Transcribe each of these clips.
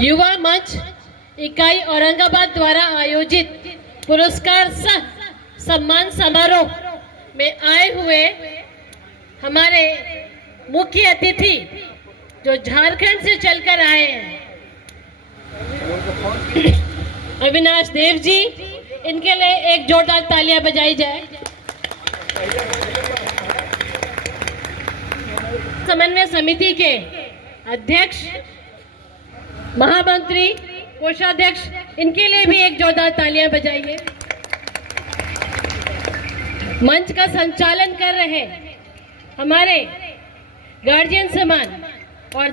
युवा मंच इकाई औरंगाबाद द्वारा आयोजित पुरस्कार सह सम्मान समारोह में आए हुए हमारे मुख्य अतिथि जो झारखंड से चलकर आए हैं अविनाश देव जी, इनके लिए एक जोरदार तालियां बजाई जाए। समन्वय समिति के अध्यक्ष, महामंत्री, कोषाध्यक्ष, इनके लिए भी एक जोरदार तालियां बजाइए। मंच का संचालन कर रहे हमारे गार्जियन समान और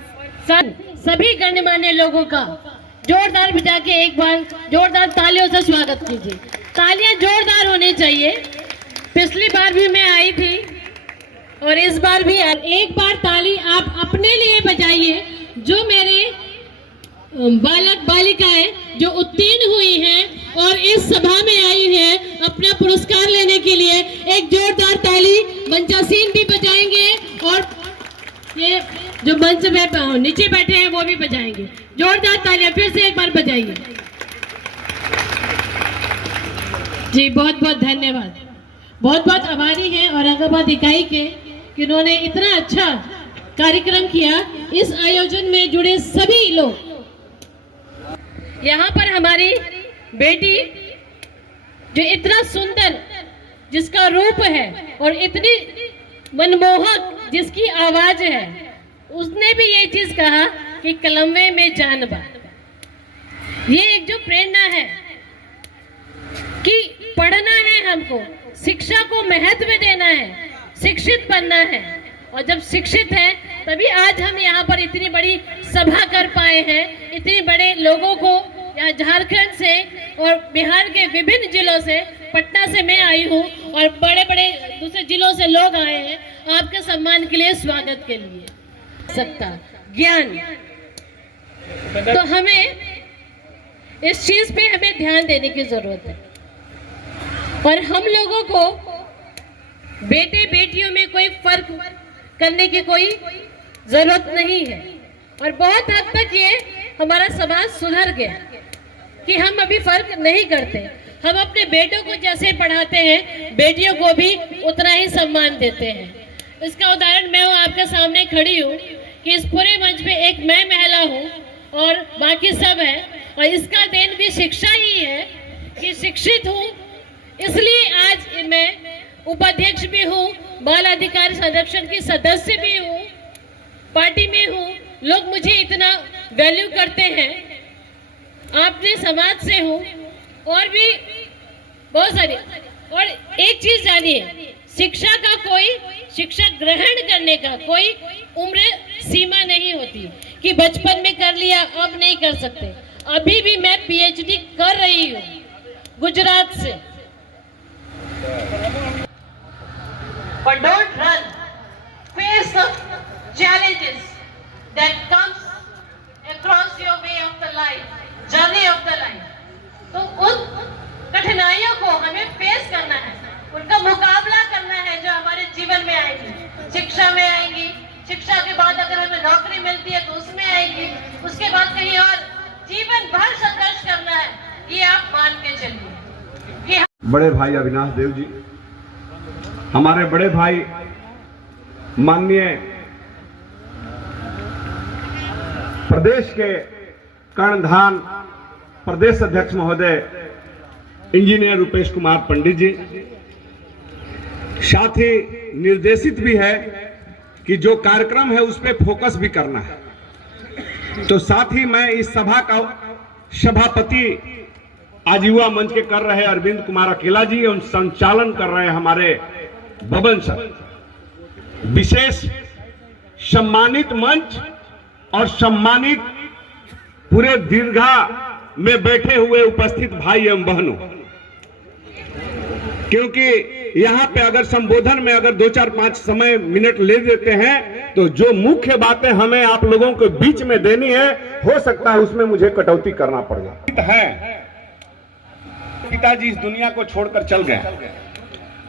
सभी गणमान्य लोगों का जोरदार बजा के एक बार जोरदार तालियों से स्वागत कीजिए। तालियां जोरदार होनी चाहिए। पिछली बार भी मैं आई थी और इस बार भी एक बार ताली आप अपने लिए बजाइए जो मेरे बालक बालिकाएं जो उत्तीर्ण हुई हैं और इस सभा में आई हैं अपना पुरस्कार लेने के लिए। एक जोरदार ताली मंचासीन भी बजाएंगे और ये जो मंच में नीचे बैठे हैं वो भी बजाएंगे। जोरदार तालियां फिर से एक बार बजाइए जी। बहुत बहुत धन्यवाद। बहुत बहुत आभारी हैं औरंगाबाद इकाई के कि उन्होंने इतना अच्छा कार्यक्रम किया। इस आयोजन में जुड़े सभी लोग, यहाँ पर हमारी बेटी जो इतना सुंदर जिसका रूप है और इतनी मनमोहक जिसकी आवाज है, उसने भी ये चीज कहा कि कलमे में जान बा। ये एक जो प्रेरणा है कि पढ़ना है, हमको शिक्षा को महत्व देना है, शिक्षित बनना है। और जब शिक्षित है तभी आज हम यहाँ पर इतनी बड़ी सभा कर पाए हैं। इतने बड़े लोगों को यहाँ झारखंड से और बिहार के विभिन्न जिलों से, पटना से मैं आई हूँ और बड़े बड़े दूसरे जिलों से लोग आए हैं आपके सम्मान के लिए, स्वागत के लिए। सत्ता, ज्ञान, तो हमें इस चीज पे हमें ध्यान देने की जरूरत है। और हम लोगों को बेटे बेटियों में कोई फर्क करने की कोई जरूरत नहीं है। और बहुत हद तक ये हमारा समाज सुधर गया कि हम अभी फर्क नहीं करते। हम अपने बेटों को जैसे पढ़ाते हैं, बेटियों को भी उतना ही सम्मान देते हैं। इसका उदाहरण मैं आपके सामने खड़ी हूँ कि इस पूरे मंच पे एक मैं महिला हूँ और बाकी सब है। और इसका देन भी शिक्षा ही है कि शिक्षित हूँ, इसलिए आज मैं उपाध्यक्ष भी हूँ, बाल अधिकार संरक्षण की सदस्य भी हूँ, पार्टी में हूँ। लोग मुझे इतना वैल्यू करते हैं। आपने समाज से हूँ और भी बहुत सारी। और एक चीज जानिए, शिक्षा का कोई, शिक्षा ग्रहण करने का कोई उम्र सीमा नहीं होती कि बचपन में कर लिया अब नहीं कर सकते। अभी भी मैं पीएचडी कर रही हूँ गुजरात से। But don't run. Face the challenges that comes across your way of the life, journey of the life. तो उन कठिनाइयों को हमें फेस करना है, उनका मुकाबला करना है जो हमारे जीवन में आएंगी। शिक्षा में आएंगी, शिक्षा के बाद अगर हमें नौकरी मिलती है तो उसमें आएंगी, उसके बाद कहीं और जीवन भर संघर्ष करना है। ये आप मान के चलिए। बड़े भाई अविनाश देव जी, हमारे बड़े भाई माननीय प्रदेश के कर्णधार प्रदेश अध्यक्ष महोदय इंजीनियर रूपेश कुमार पंडित जी, साथ ही निर्देशित भी है कि जो कार्यक्रम है उस पर फोकस भी करना है। तो साथ ही मैं इस सभा का सभापति आज युवा मंच के कर रहे अरविंद कुमार अकेला जी और संचालन कर रहे हमारे बबन सर, विशेष सम्मानित मंच और सम्मानित पूरे दीर्घा में बैठे हुए उपस्थित भाई एवं बहनों, क्योंकि यहाँ पे अगर संबोधन में अगर 2-4-5 मिनट ले देते हैं तो जो मुख्य बातें हमें आप लोगों के बीच में देनी है, हो सकता है उसमें मुझे कटौती करना पड़ेगा। है पिताजी इस दुनिया को छोड़कर चल गए।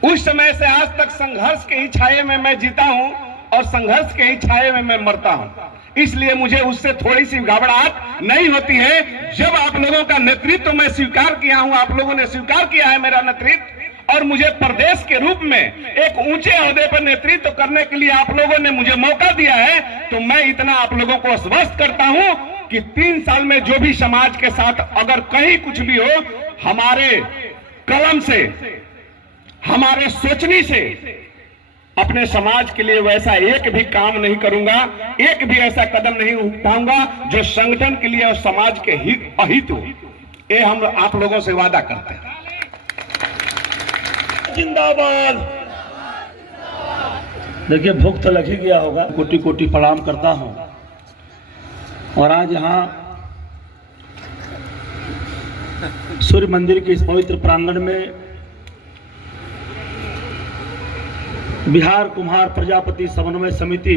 उस समय से आज तक संघर्ष के ही छाये में मैं जीता हूं और संघर्ष के ही छाये में मैं मरता हूं। इसलिए मुझे उससे थोड़ी सी घबराहट नहीं होती है। जब आप लोगों का नेतृत्व मैं स्वीकार किया हूं, आप लोगों ने स्वीकार किया है मेरा नेतृत्व, और मुझे प्रदेश के रूप में एक ऊंचे ओहदे पर नेतृत्व करने के लिए आप लोगों ने मुझे मौका दिया है, तो मैं इतना आप लोगों को आश्वस्त करता हूं कि 3 साल में जो भी समाज के साथ अगर कहीं कुछ भी हो, हमारे कलम से, हमारे सोचने से अपने समाज के लिए वैसा एक भी काम नहीं करूंगा, एक भी ऐसा कदम नहीं उठाऊंगा जो संगठन के लिए और समाज के हित अहित हो। ये हम आप लोगों से वादा करते हैं। जिंदाबाद। देखिए, भूख तो लग ही गया होगा। कोटि कोटि प्रणाम करता हूं। और आज यहाँ सूर्य मंदिर के इस पवित्र प्रांगण में बिहार कुम्हार प्रजापति समन्वय समिति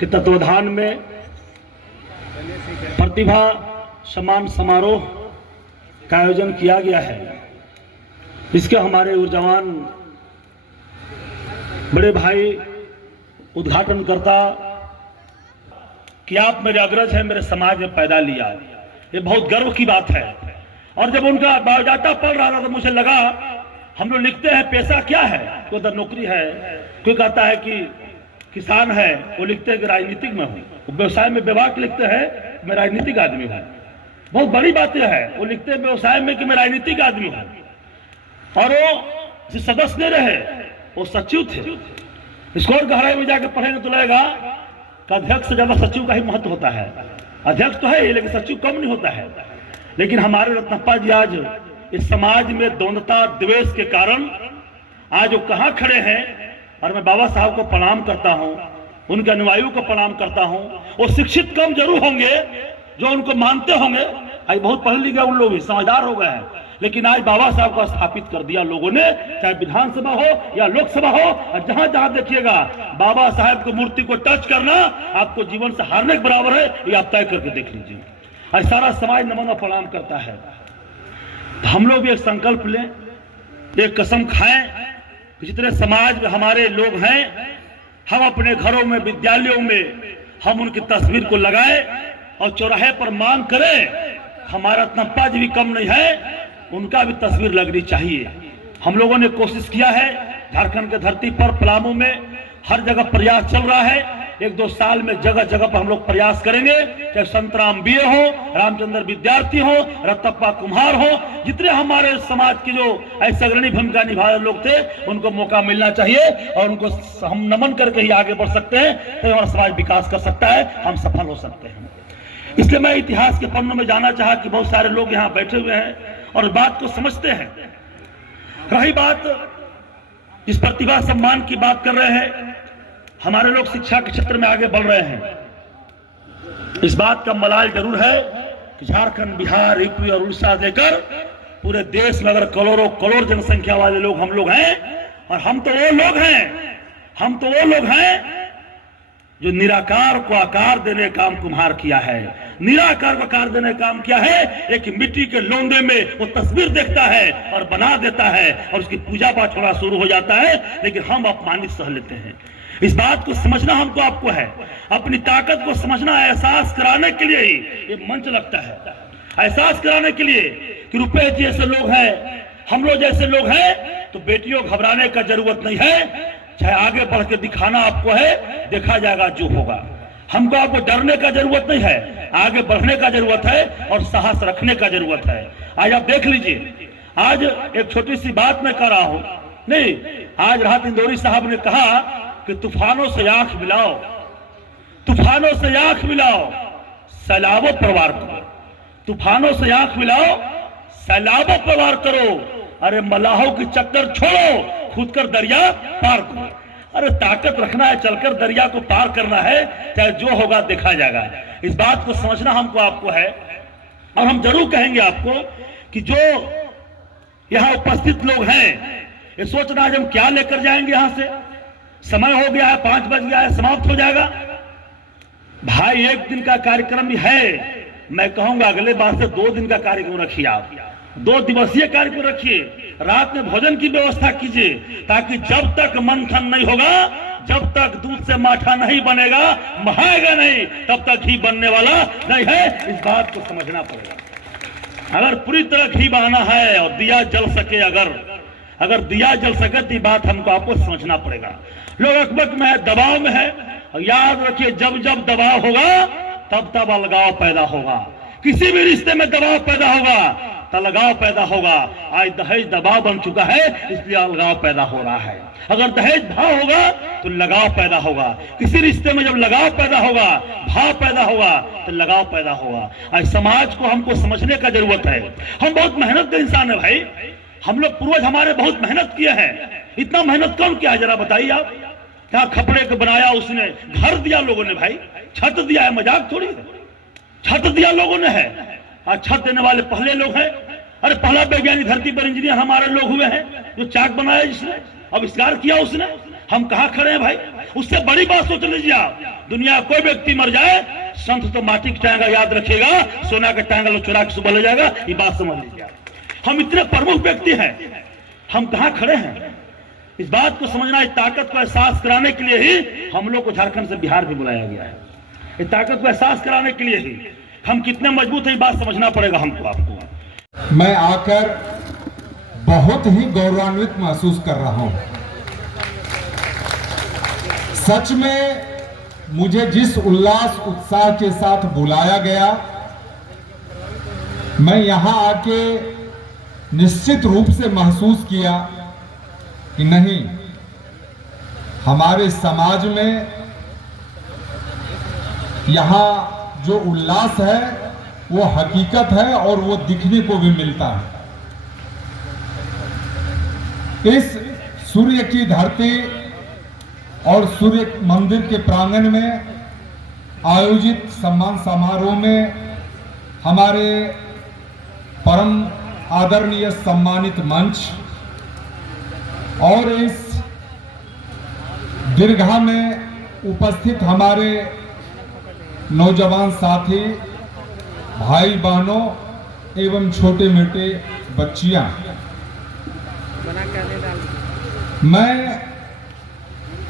के तत्वाधान में प्रतिभा सम्मान समारोह का आयोजन किया गया है। इसके हमारे ऊर्जावान बड़े भाई उद्घाटनकर्ता कि आप मेरे अग्रज हैं, मेरे समाज में पैदा लिया, ये बहुत गर्व की बात है। और जब उनका बायोडाटा पढ़ रहा था तो मुझे लगा, हम लोग लिखते हैं पेशा क्या है, कोई तो नौकरी है, कोई कहता है कि किसान है, वो लिखते हैं कि राजनीतिक में हूँ, व्यवसाय में विभाग लिखते हैं मैं राजनीतिक आदमी हूँ। बहुत बड़ी बात यह है, वो लिखते हैं व्यवसाय में कि मैं राजनीतिक आदमी हूँ। और वो जो सदस्य नहीं रहे, वो सचिव थे। इसको और गहराई में जाकर पढ़ेंगे तो लगेगा कि अध्यक्ष से ज्यादा सचिव का ही महत्व होता है। अध्यक्ष तो है लेकिन सचिव कम नहीं होता है। लेकिन हमारे रत्नप्पा जी आज इस समाज में द्वंद्वता द्वेष के कारण आज वो कहाँ खड़े हैं। और मैं बाबा साहब को प्रणाम करता हूँ, उनके अनुयायियों को प्रणाम करता हूँ। वो शिक्षित कम जरूर होंगे जो उनको मानते होंगे, आज बहुत पढ़ लिखे उन लोग भी समझदार हो गए हैं, लेकिन आज बाबा साहब को स्थापित कर दिया लोगों ने, चाहे विधानसभा हो या लोकसभा हो। और जहां जहां देखिएगा बाबा साहब की मूर्ति को टच करना आपको जीवन से हारने के बराबर है, ये आप तय करके देख लीजिए। आज सारा समाज नमन और प्रणाम करता है। तो हम लोग भी एक संकल्प लें, एक कसम खाएं कि जितने समाज में हमारे लोग हैं, हम अपने घरों में, विद्यालयों में हम उनकी तस्वीर को लगाएं और चौराहे पर मांग करें। हमारा रत्नप्पा जी भी कम नहीं है, उनका भी तस्वीर लगनी चाहिए। हम लोगों ने कोशिश किया है, झारखंड के धरती पर पलामू में हर जगह प्रयास चल रहा है। 1-2 साल में जगह जगह पर हम लोग प्रयास करेंगे, चाहे संतराम बीए हो, रामचंद्र विद्यार्थी हो, रत्नप्पा कुम्हार हो, जितने हमारे समाज के जो ऐसे अग्रणी भूमिका निभाए लोग थे, उनको मौका मिलना चाहिए और उनको हम नमन करके ही आगे बढ़ सकते हैं, तो हमारा समाज विकास कर सकता है, हम सफल हो सकते हैं। इसलिए मैं इतिहास के पन्नों में जाना चाहा कि बहुत सारे लोग यहाँ बैठे हुए हैं और बात को समझते हैं। रही बात जिस प्रतिभा सम्मान की बात कर रहे हैं, हमारे लोग शिक्षा के क्षेत्र में आगे बढ़ रहे हैं। इस बात का मलाल जरूर है कि झारखंड, बिहार, यूपी और उड़ीसा लेकर पूरे देश में अगर करोड़ों करोड़ जनसंख्या वाले लोग हम लोग हैं, और हम तो वो लोग हैं जो निराकार को आकार देने का काम कुम्हार किया है। निराकार को आकार देने का काम किया है, एक मिट्टी के लोंदे में वो तस्वीर देखता है और बना देता है और उसकी पूजा पाठ थोड़ा शुरू हो जाता है, लेकिन हम अपमानित सह लेते हैं। इस बात को समझना हमको आपको है, अपनी ताकत को समझना, एहसास कराने के लिए ही ये मंच लगता है। एहसास कराने के लिए कि रुपये जैसे लोग हैं, हम लोग जैसे लोग हैं, तो बेटियों घबराने का जरूरत नहीं है। चाहे आगे बढ़ के दिखाना आपको है, देखा जाएगा जो होगा। हमको आपको डरने का जरूरत नहीं है, आगे बढ़ने का जरूरत है और साहस रखने का जरूरत है। आज आप देख लीजिए, आज एक छोटी सी बात मैं कर रहा हूं, नहीं, आज राहत इंदौरी साहब ने कहा कि तूफानों से आंख मिलाओ, तूफानों से आंख मिलाओ, सैलाबों पर वार करो। तूफानों से आंख मिलाओ, सैलाबों पर वार करो। अरे मलाहों की चक्कर छोड़ो, खुद कर दरिया पार करो। अरे ताकत रखना है, चलकर दरिया को पार करना है, चाहे जो होगा देखा जाएगा। इस बात को समझना हमको आपको है। और हम जरूर कहेंगे आपको कि जो यहाँ उपस्थित लोग हैं, ये सोचना आज हम क्या लेकर जाएंगे यहां से। समय हो गया है, 5 बज गया है, समाप्त हो जाएगा। भाई 1 दिन का कार्यक्रम भी है, मैं कहूंगा अगले बार से 2 दिन का कार्यक्रम रखिए। आप 2 दिवसीय कार्यक्रम रखिए, रात में भोजन की व्यवस्था कीजिए, ताकि जब तक मंथन नहीं होगा जब तक दूध से माठा नहीं बनेगा, महाएगा नहीं, तब तक घी बनने वाला नहीं है। इस बात को समझना पड़ेगा। अगर पूरी तरह घी बनाना है और दिया जल सके, अगर दिया जल सके तो बात हमको आपको समझना पड़ेगा। लोग अकबक में है, दबाव में है, और याद रखिए जब जब दबाव होगा तब तब अलगाव पैदा होगा। किसी भी रिश्ते में दबाव पैदा होगा तो अलगाव पैदा होगा। आज दहेज दबाव बन चुका है, इसलिए अलगाव पैदा हो रहा है। अगर दहेज भाव होगा तो लगाव पैदा होगा। किसी रिश्ते में जब लगाव पैदा होगा, भाव पैदा होगा, तो लगाव पैदा होगा। आज समाज को हमको समझने का जरूरत है। हम बहुत मेहनत के इंसान है भाई, हम लोग पूर्वज हमारे बहुत मेहनत किए हैं। इतना मेहनत कौन किया है जरा बताइए आप। क्या खपड़े को बनाया उसने, घर दिया लोगों ने भाई, छत दिया है, मजाक थोड़ी है। छत दिया लोगों ने है, और छत देने वाले पहले लोग हैं। अरे पहला वैज्ञानिक धरती पर इंजीनियर हमारे लोग हुए हैं, जो चाक बनाया जिसने, आविष्कार किया उसने। हम कहाँ खड़े हैं भाई। उससे बड़ी बात सोच लीजिए आप, दुनिया कोई व्यक्ति मर जाए, संत तो माटी का टांगा याद रखेगा, सोना का टांगा लोग चुरा के सुबह ले जाएगा। ये बात समझ लीजिए। हम इतने प्रमुख व्यक्ति हैं, हम कहाँ खड़े हैं। इस बात को समझना, इस ताकत को एहसास कराने के लिए ही हम लोग को झारखंड से बिहार भी बुलाया गया है। इस ताकत को एहसास कराने के लिए ही हम कितने मजबूत हैं, ये बात समझना पड़ेगा हमको, आपको। मैं आकर बहुत ही गौरवान्वित महसूस कर रहा हूं। सच में मुझे जिस उल्लास उत्साह के साथ बुलाया गया, मैं यहां आके निश्चित रूप से महसूस किया कि नहीं, हमारे समाज में यहां जो उल्लास है वो हकीकत है और वो दिखने को भी मिलता है। इस सूर्य की धरती और सूर्य मंदिर के प्रांगण में आयोजित सम्मान समारोह में हमारे परम आदरणीय सम्मानित मंच और इस दीर्घा में उपस्थित हमारे नौजवान साथी, भाई बहनों एवं छोटे मोटे बच्चियां, मैं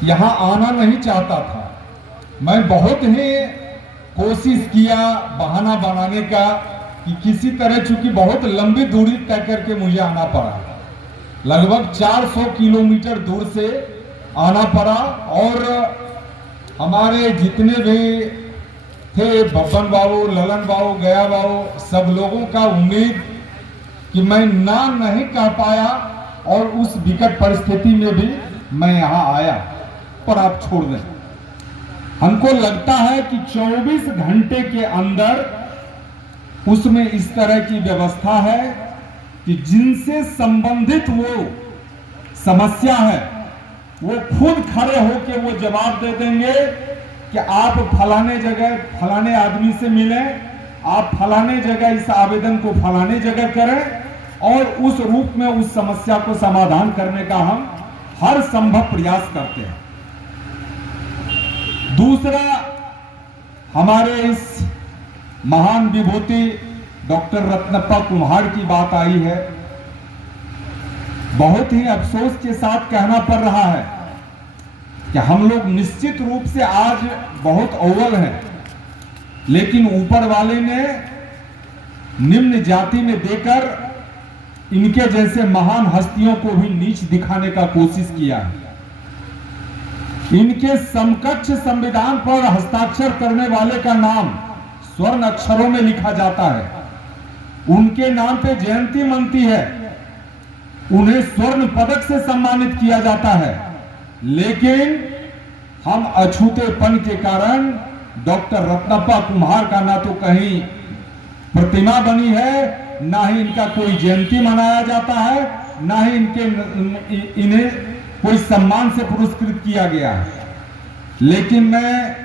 यहां आना नहीं चाहता था। मैं बहुत ही कोशिश किया बहाना बनाने का कि किसी तरह, चूंकि बहुत लंबी दूरी तय करके मुझे आना पड़ा, लगभग 400 किलोमीटर दूर से आना पड़ा। और हमारे जितने भी थे, बब्बन बाबू, ललन बाबू, गया बाबू, सब लोगों का उम्मीद कि मैं ना नहीं कह पाया, और उस विकट परिस्थिति में भी मैं यहाँ आया। पर आप छोड़ दें, हमको लगता है कि 24 घंटे के अंदर उसमें इस तरह की व्यवस्था है कि जिनसे संबंधित वो समस्या है, वो खुद खड़े होकर वो जवाब दे देंगे कि आप फलाने जगह फलाने आदमी से मिलें, आप फलाने जगह इस आवेदन को फलाने जगह करें, और उस रूप में उस समस्या को समाधान करने का हम हर संभव प्रयास करते हैं। दूसरा, हमारे इस महान विभूति डॉक्टर रत्नप्पा कुम्हार की बात आई है। बहुत ही अफसोस के साथ कहना पड़ रहा है कि हम लोग निश्चित रूप से आज बहुत अव्वल हैं, लेकिन ऊपर वाले ने निम्न जाति में देकर इनके जैसे महान हस्तियों को भी नीच दिखाने का कोशिश किया है। इनके समकक्ष संविधान पर हस्ताक्षर करने वाले का नाम स्वर्ण अक्षरों में लिखा जाता है, उनके नाम पे जयंती मनती है, उन्हें स्वर्ण पदक से सम्मानित किया जाता है, लेकिन हम अछूतेपन के कारण डॉक्टर रत्नप्पा कुम्हार का ना तो कहीं प्रतिमा बनी है, ना ही इनका कोई जयंती मनाया जाता है, ना ही इन्हें कोई सम्मान से पुरस्कृत किया गया है। लेकिन मैं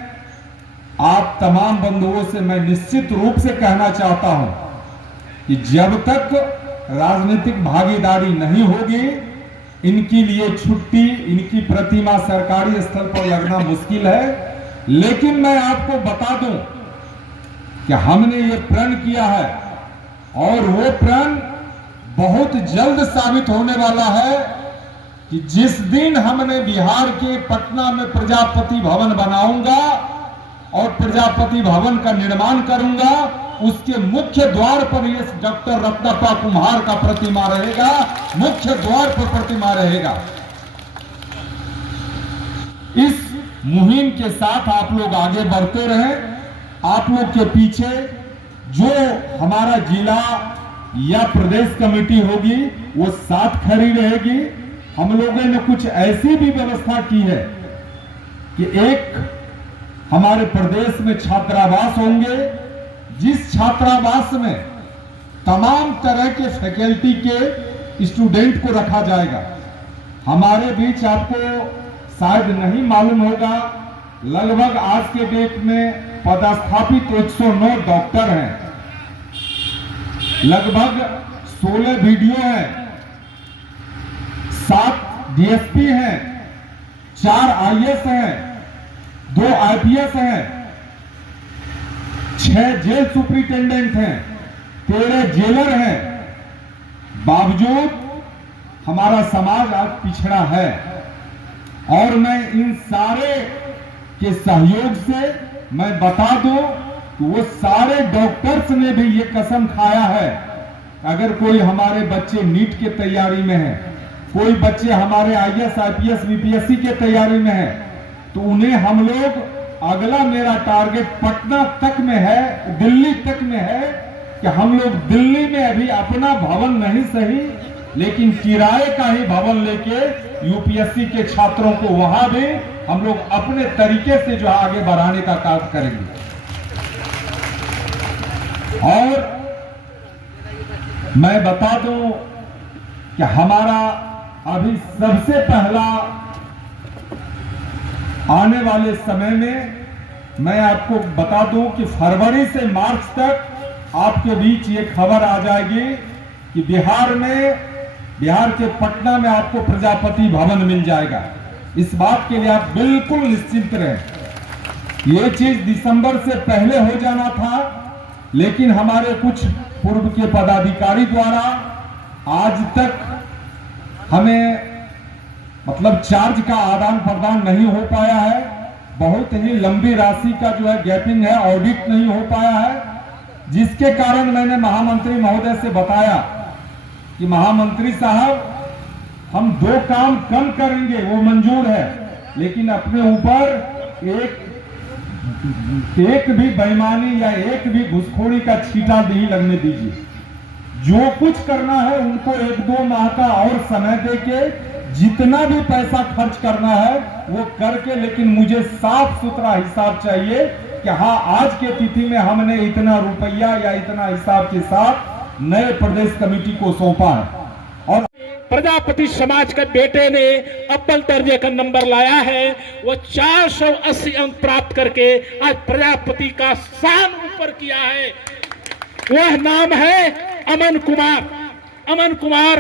आप तमाम बंधुओं से मैं निश्चित रूप से कहना चाहता हूं कि जब तक राजनीतिक भागीदारी नहीं होगी, इनके लिए छुट्टी, इनकी प्रतिमा सरकारी स्थल पर लगना मुश्किल है। लेकिन मैं आपको बता दूं कि हमने ये प्रण किया है, और वो प्रण बहुत जल्द साबित होने वाला है कि जिस दिन हमने बिहार के पटना में प्रजापति भवन बनाऊंगा और प्रजापति भवन का निर्माण करूंगा, उसके मुख्य द्वार पर ये डॉक्टर रत्नप्पा कुम्हार का प्रतिमा रहेगा, मुख्य द्वार पर प्रतिमा रहेगा। इस मुहिम के साथ आप लोग आगे बढ़ते रहें। आप लोग के पीछे जो हमारा जिला या प्रदेश कमेटी होगी वो साथ खड़ी रहेगी। हम लोगों ने कुछ ऐसी भी व्यवस्था की है कि एक हमारे प्रदेश में छात्रावास होंगे, जिस छात्रावास में तमाम तरह के फैकल्टी के स्टूडेंट को रखा जाएगा। हमारे बीच आपको शायद नहीं मालूम होगा, लगभग आज के डेट में पदस्थापित 109 डॉक्टर हैं, लगभग 16 वीडियो हैं, 7 डीएसपी हैं, 4 आईएएस हैं, 2 आईपीएस हैं, 6 जेल सुपरिटेंडेंट हैं, 13 जेलर हैं। बावजूद हमारा समाज आज पिछड़ा है और मैं इन सारे के सहयोग से मैं बता दूं कि वो सारे डॉक्टर्स ने भी ये कसम खाया है, अगर कोई हमारे बच्चे नीट के तैयारी में है, कोई बच्चे हमारे आईएएस आईपीएस बीपीएससी के तैयारी में है, तो उन्हें हम लोग, अगला मेरा टारगेट पटना तक में है, दिल्ली तक में है कि हम लोग दिल्ली में अभी अपना भवन नहीं सही लेकिन किराए का ही भवन लेके यूपीएससी के छात्रों को वहां भी हम लोग अपने तरीके से जो आगे बढ़ाने का काम करेंगे। और मैं बता दूं कि हमारा अभी सबसे पहला आने वाले समय में मैं आपको बता दूं कि फरवरी से मार्च तक आपके बीच ये खबर आ जाएगी कि बिहार के पटना में आपको प्रजापति भवन मिल जाएगा। इस बात के लिए आप बिल्कुल निश्चिंत रहें। ये चीज दिसंबर से पहले हो जाना था, लेकिन हमारे कुछ पूर्व के पदाधिकारी द्वारा आज तक हमें चार्ज का आदान प्रदान नहीं हो पाया है। बहुत ही लंबी राशि का जो है गैपिंग है, ऑडिट नहीं हो पाया है, जिसके कारण मैंने महामंत्री महोदय से बताया कि महामंत्री साहब, हम 2 काम कम करेंगे वो मंजूर है, लेकिन अपने ऊपर एक भी बेईमानी या एक भी घुसखोरी का छींटा नहीं लगने दीजिए। जो कुछ करना है उनको 1-2 माह का और समय देके जितना भी पैसा खर्च करना है वो करके, लेकिन मुझे साफ सुथरा हिसाब चाहिए कि हाँ, आज के तिथि में हमने इतना रुपया या इतना हिसाब के साथ नए प्रदेश कमेटी को सौंपा है। और प्रजापति समाज के बेटे ने अव्वल दर्जे का नंबर लाया है, वो 480 अंक प्राप्त करके आज प्रजापति का शान ऊपर किया है। वह नाम है अमन कुमार। अमन कुमार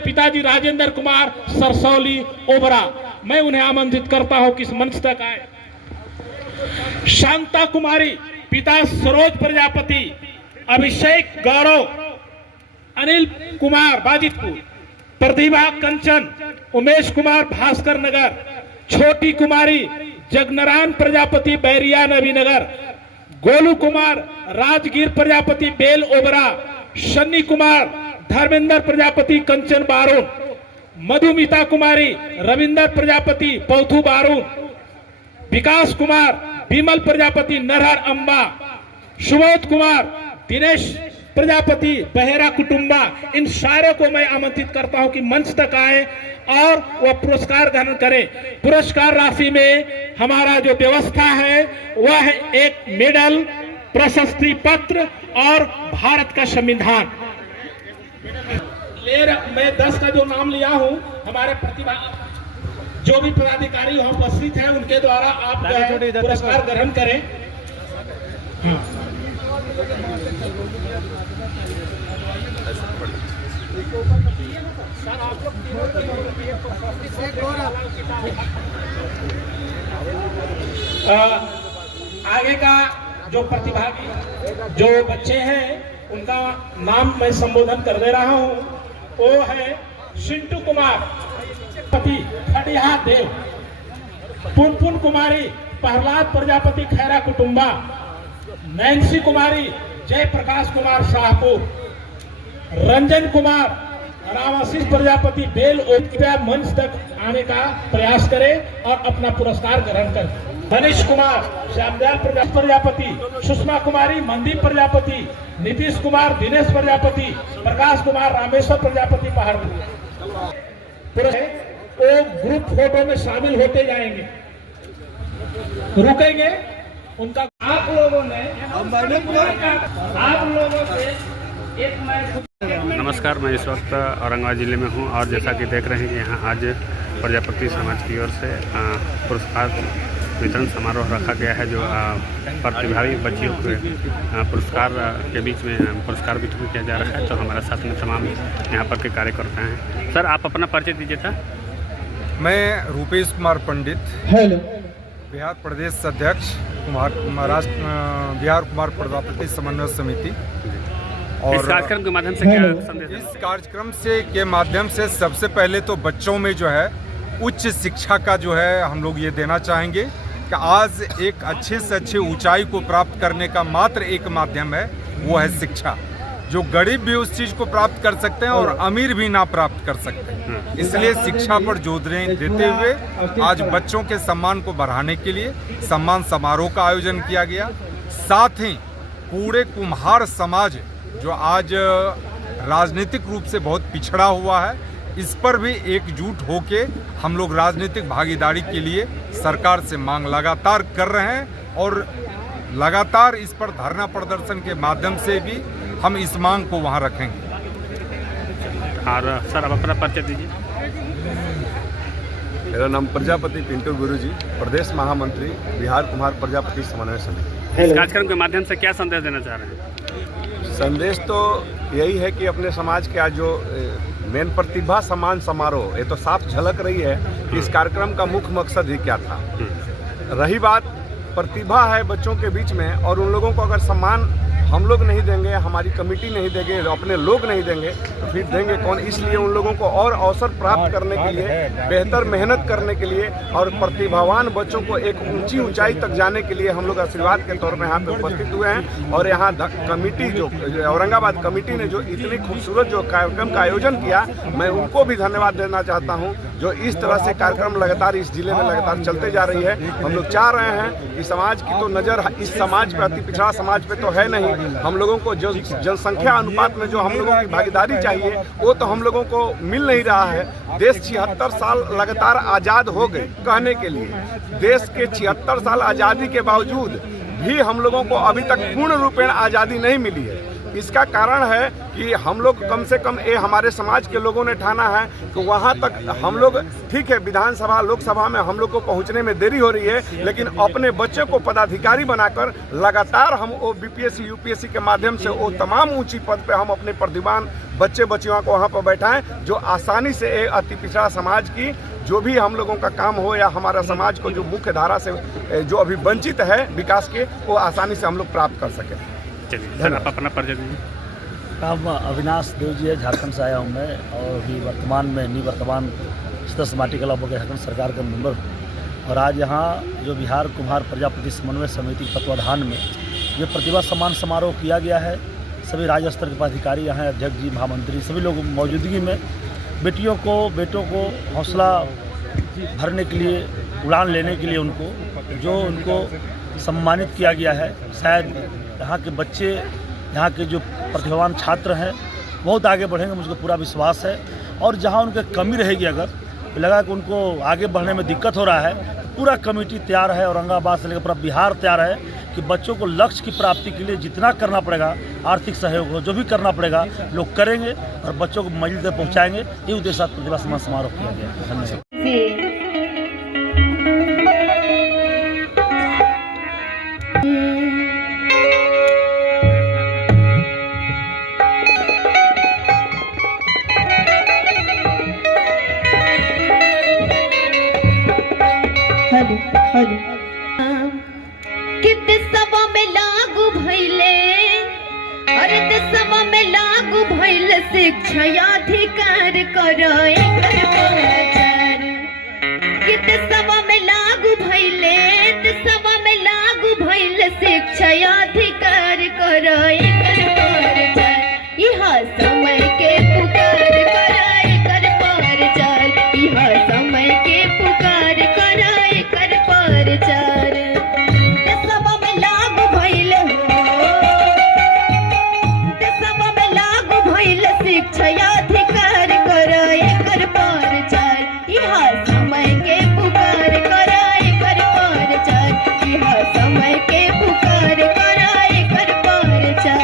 पिताजी राजेंद्र कुमार सरसौली ओबरा। मैं उन्हें आमंत्रित करता हूं कि इस मंच तक आए। शांता कुमारी, पिता सरोज प्रजापति, अभिषेक गौरव, अनिल कुमार बाजितपुर, प्रतिभा कंचन, उमेश कुमार भास्कर नगर, छोटी कुमारी जगनारायण प्रजापति बैरिया नवीनगर, गोलू कुमार राजगीर प्रजापति बेल ओबरा, शन्नी कुमार धर्मेंद्र प्रजापति कंचन बारून, मधुमिता कुमारी रविंद्र प्रजापति पौथू बारून, विकास कुमार विमल प्रजापति नरहर अम्बा, सुबोध कुमार दिनेश प्रजापति बहेरा कुटुंबा। इन सारे को मैं आमंत्रित करता हूं कि मंच तक आए और वह पुरस्कार ग्रहण करें। पुरस्कार राशि में हमारा जो व्यवस्था है वह है एक मेडल, प्रशस्ति पत्र और भारत का संविधान। मैं 10 का जो नाम लिया हूं, हमारे प्रतिभा जो भी पदाधिकारी वहां उपस्थित हैं उनके द्वारा आप पुरस्कार ग्रहण करें। आगे का जो प्रतिभागी जो बच्चे हैं उनका नाम मैं संबोधन कर दे रहा हूं। वो है सिंटू कुमार, पति खड़िया देव, पुनपुन कुमारी प्रहलाद प्रजापति खैरा कुटुंबा, नैन्सी कुमारी जयप्रकाश कुमार शाहपुर, रंजन कुमार रामाशीष प्रजापति बेल ओपिया मंच तक आने का प्रयास करें और अपना पुरस्कार ग्रहण करें। मनीष कुमार श्यामदयाल प्रजापति, सुषमा कुमारी मनदीप प्रजापति, नीतीश कुमार दिनेश प्रजापति, प्रकाश कुमार रामेश्वर प्रजापति पहाड़पुर। वो ग्रुप फोटो में शामिल होते जाएंगे, रुकेंगे उनका। आप लोगों से एक नमस्कार, मैं इस वक्त औरंगाबाद ज़िले में हूं और जैसा कि देख रहे हैं कि यहाँ आज प्रजापति समाज की ओर से पुरस्कार वितरण समारोह रखा गया है, जो प्रतिभागी बच्चियों के पुरस्कार के बीच में पुरस्कार वितरण किया जा रहा है। तो हमारे साथ में तमाम यहाँ पर के कार्यकर्ता हैं। सर, आप अपना परिचय दीजिए था। मैं रूपेश कुमार पंडित, बिहार प्रदेश अध्यक्ष बिहार कुमार प्रजापति समन्वय समिति। और इस कार्यक्रम के माध्यम से क्या संदेश? इस कार्यक्रम के माध्यम से सबसे पहले तो बच्चों में जो है उच्च शिक्षा का जो है हम लोग ये देना चाहेंगे कि आज एक अच्छे से अच्छी ऊंचाई को प्राप्त करने का मात्र एक माध्यम है, वो है शिक्षा। जो गरीब भी उस चीज़ को प्राप्त कर सकते हैं और अमीर भी ना प्राप्त कर सकते हैं। इसलिए शिक्षा पर जोर देते हुए आज बच्चों के सम्मान को बढ़ाने के लिए सम्मान समारोह का आयोजन किया गया। साथ ही पूरे कुम्हार समाज जो आज राजनीतिक रूप से बहुत पिछड़ा हुआ है, इस पर भी एकजुट होके हम लोग राजनीतिक भागीदारी के लिए सरकार से मांग लगातार कर रहे हैं और लगातार इस पर धरना प्रदर्शन के माध्यम से भी हम इस मांग को वहां रखेंगे। और सर, अब अपना परिचय दीजिए। मेरा नाम प्रजापति पिंटू गुरुजी, प्रदेश महामंत्री बिहार कुम्हार प्रजापति समन्वय समिति। इस कार्यक्रम के माध्यम से क्या संदेश देना चाह रहे हैं? संदेश तो यही है कि अपने समाज के आज जो मेन प्रतिभा सम्मान समारोह, ये तो साफ झलक रही है कि इस कार्यक्रम का मुख्य मकसद ही क्या था। रही बात प्रतिभा है बच्चों के बीच में, और उन लोगों को अगर सम्मान हम लोग नहीं देंगे, हमारी कमेटी नहीं देंगे, अपने लोग नहीं देंगे, तो फिर देंगे कौन। इसलिए उन लोगों को और अवसर प्राप्त करने के लिए, बेहतर मेहनत करने के लिए और प्रतिभावान बच्चों को एक ऊंची ऊंचाई तक जाने के लिए हम लोग आशीर्वाद के तौर में यहाँ पे उपस्थित हुए हैं। और यहाँ कमेटी जो औरंगाबाद कमेटी ने जो इतनी खूबसूरत जो कार्यक्रम का आयोजन किया, मैं उनको भी धन्यवाद देना चाहता हूँ, जो इस तरह से कार्यक्रम लगातार इस जिले में लगातार चलते जा रही है। हम लोग चाह रहे हैं कि समाज की तो नज़र इस समाज पे, अति पिछड़ा समाज पे तो है नहीं। हम लोगों को जो जनसंख्या अनुपात में जो हम लोगों की भागीदारी चाहिए, वो तो हम लोगों को मिल नहीं रहा है। देश 76 साल लगातार आज़ाद हो गए कहने के लिए, देश के 76 साल आज़ादी के बावजूद भी हम लोगों को अभी तक पूर्ण रूपेण आज़ादी नहीं मिली है। इसका कारण है कि हम लोग कम से कम ये हमारे समाज के लोगों ने ठाना है कि वहाँ तक हम लोग, ठीक है विधानसभा लोकसभा में हम लोग को पहुँचने में देरी हो रही है, लेकिन अपने बच्चे को पदाधिकारी बनाकर लगातार हम वो बीपीएससी यूपीएससी के माध्यम से वो तमाम ऊंची पद पे हम अपने प्रतिभावान बच्चे बच्चियों को वहाँ पर बैठाएं, जो आसानी से अति पिछड़ा समाज की जो भी हम लोगों का काम हो या हमारा समाज को जो मुख्य धारा से जो अभी वंचित है विकास के, वो आसानी से हम लोग प्राप्त कर सकें। चलिए सर, आप अपना परिचय दीजिए। नाम अविनाश देव जी है, झारखंड से आया हूँ मैं, और अभी वर्तमान में निवर्तमान सदस्य माटी कला बोर्ड झारखंड सरकार का मेंबर हूँ। और आज यहाँ जो बिहार कुम्हार प्रजापति समन्वय समिति के तत्वाधान में जो प्रतिभा सम्मान समारोह किया गया है, सभी राज्य स्तर के पदाधिकारी यहाँ, अध्यक्ष जी, महामंत्री, सभी लोग मौजूदगी में बेटों को हौसला भरने के लिए, उड़ान लेने के लिए उनको सम्मानित किया गया है। शायद यहाँ के बच्चे, यहाँ के जो प्रतिभावान छात्र हैं, बहुत आगे बढ़ेंगे, मुझको पूरा विश्वास है। और जहाँ उनकी कमी रहेगी, अगर लगा कि उनको आगे बढ़ने में दिक्कत हो रहा है, तो पूरा कमेटी तैयार है, औरंगाबाद से लेकर पूरा बिहार तैयार है कि बच्चों को लक्ष्य की प्राप्ति के लिए जितना करना पड़ेगा, आर्थिक सहयोग हो, जो भी करना पड़ेगा लोग करेंगे और बच्चों को मंजिल तक पहुँचाएंगे। ये उद्देश्य साथ प्रतिभा सम्मान समारोह किया गया है। धन्यवाद। कि देशवा में लागू भइले, अरे देशवा में लागू भइले शिक्षा अधिकार करो एकर प्रचार। गीत सभा में लागू भइले सभा में लागू भइले शिक्षा अधिकार करो एकर प्रचार इहा समय के पुकार करो एकर प्रचार इहा समय के पुकार करो एकर प्रचार सभा में लागू भइले सभा में लागू भइले शिक्षा अधिकार करो एकर प्रचार इहा समय के पुकार करो एकर प्रचार इहा समय के पुकार करो एकर प्रचार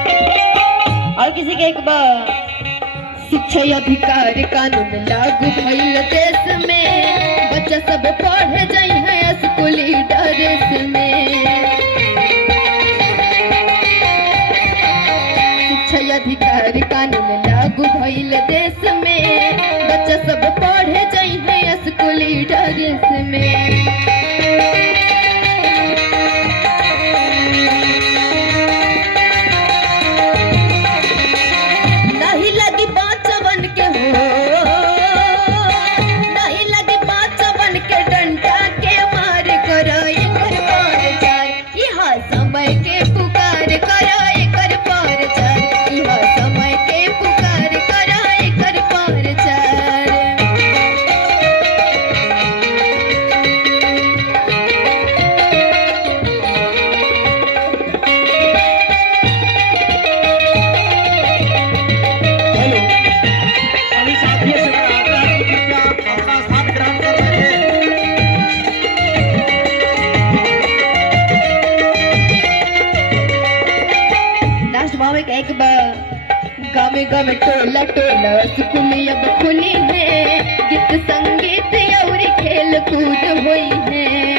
और किसी के एक बार शिक्षा अधिकार कानून लागू भइल देश में बच्चा सब पढ़े जाइ है स्कूली ड्रेस में शिक्षा अधिकार कानून लागू भइल देश में बच्चा सब पढ़े जाइ है स्कूली ड्रेस में नहीं लगी बचवन के हो नहीं लगी बचवन के डंडा के मार करो एकर प्रचार इहा समय के पुकार करो एकर प्रचार इहा समय के पुकार करो एकर प्रचार सभी साथियों से मैं आग्रह है कि कृपया आप अपना स्थान ग्रहण कर रहे लास्ट भाव एक बार गावे गावे टोला टोला स्कूली अब खुली है गीत संगीत और खेल कूद हुई है